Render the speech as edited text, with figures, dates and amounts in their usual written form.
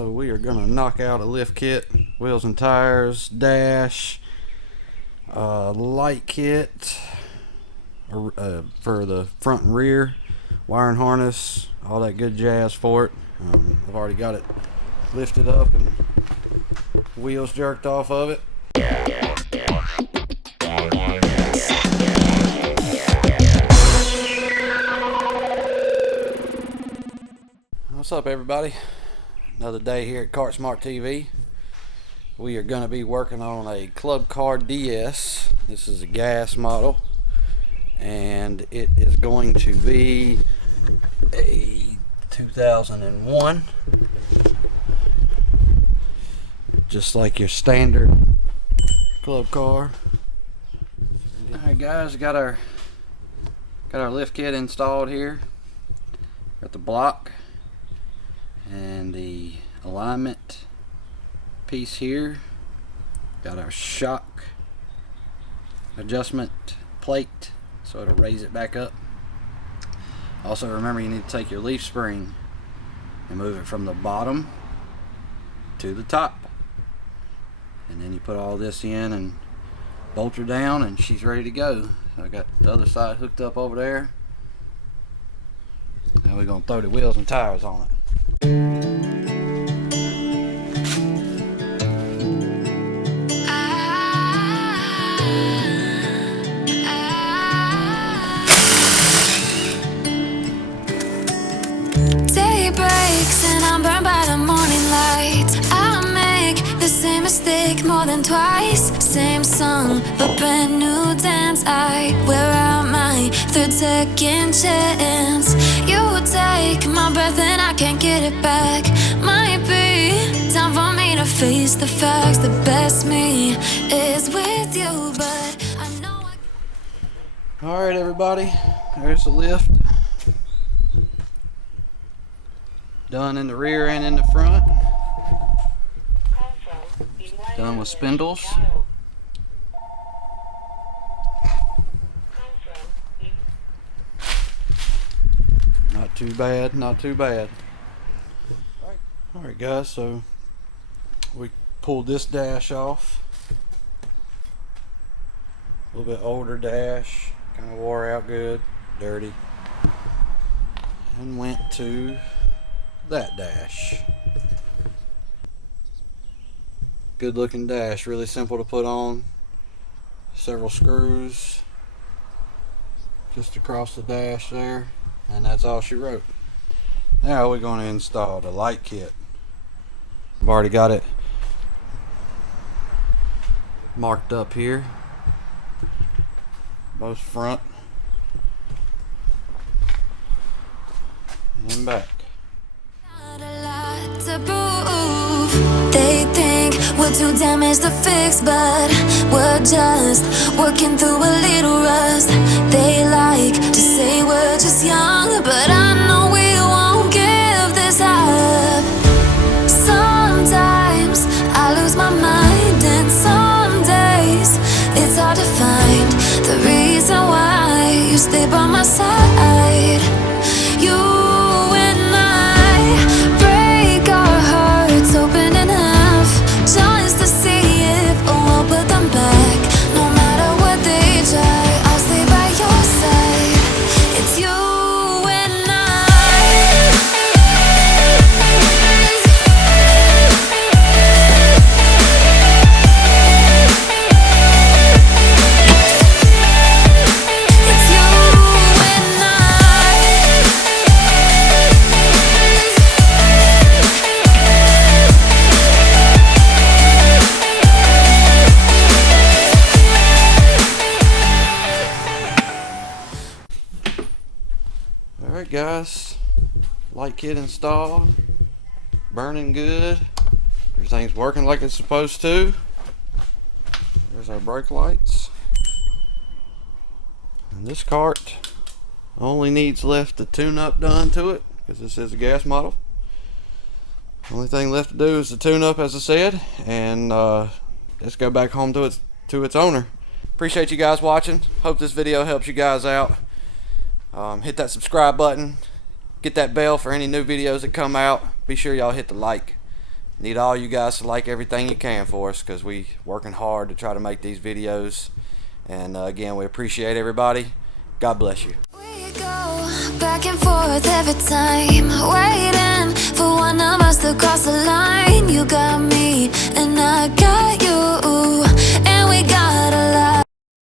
So we are gonna knock out a lift kit, wheels and tires, dash, light kit for the front and rear, wiring harness, all that good jazz for it. I've already got it lifted up and wheels jerked off of it. What's up, everybody? Another day here at Kart Smart TV. We are going to be working on a Club Car DS. This is a gas model, and it is going to be a 2001, just like your standard club car. Alright guys, got our lift kit installed here. Got the block and the alignment piece here. Got our shock adjustment plate so it'll raise it back up. Also remember, you need to take your leaf spring and move it from the bottom to the top, and then you put all this in and bolt her down and she's ready to go. So I got the other side hooked up over there. Now we're going to throw the wheels and tires on it. Day breaks and I'm burned by the morning light. I make the same mistake more than twice. Same song, but brand new dance. I wear out my third second chance. You take my breath and I can't get it back. Might be time for me to face the facts. The best me is with you, but I know Alright everybody, there's the lift. Done in the rear and in the front. Done with spindles. Not too bad, not too bad. Alright guys, so we pulled this dash off. A little bit older dash, kind of wore out good, dirty. And went to that dash. Good looking dash, really simple to put on. Several screws just across the dash there, and that's all she wrote. Now we're going to install the light kit. I've already got it marked up here, both front and back. not a lot to prove. They think we're too damaged to fix, but we're just working through a little rust. They like to say we're just young, but I know we won't give this up. Sometimes I lose my mind, and some days it's hard to find the reason why you stay by my side. You and I break our hearts open enough just to see if we'll put them back. No matter what they try, I'll stay by your side. It's you and I. It's you and I. Alright guys, light kit installed, burning good, everything's working like it's supposed to. There's our brake lights. And this cart only needs left the tune-up done to it, because this is a gas model. Only thing left to do is the tune-up, as I said, and let's go back home to its owner. Appreciate you guys watching. Hope this video helps you guys out. Hit that subscribe button, get that bell for any new videos that come out. Be sure y'all hit the like. Need all you guys to like everything you can for us, because we working hard to try to make these videos. And again, we appreciate everybody. God bless you. We go back and forth every time, waiting for one of us to cross the line.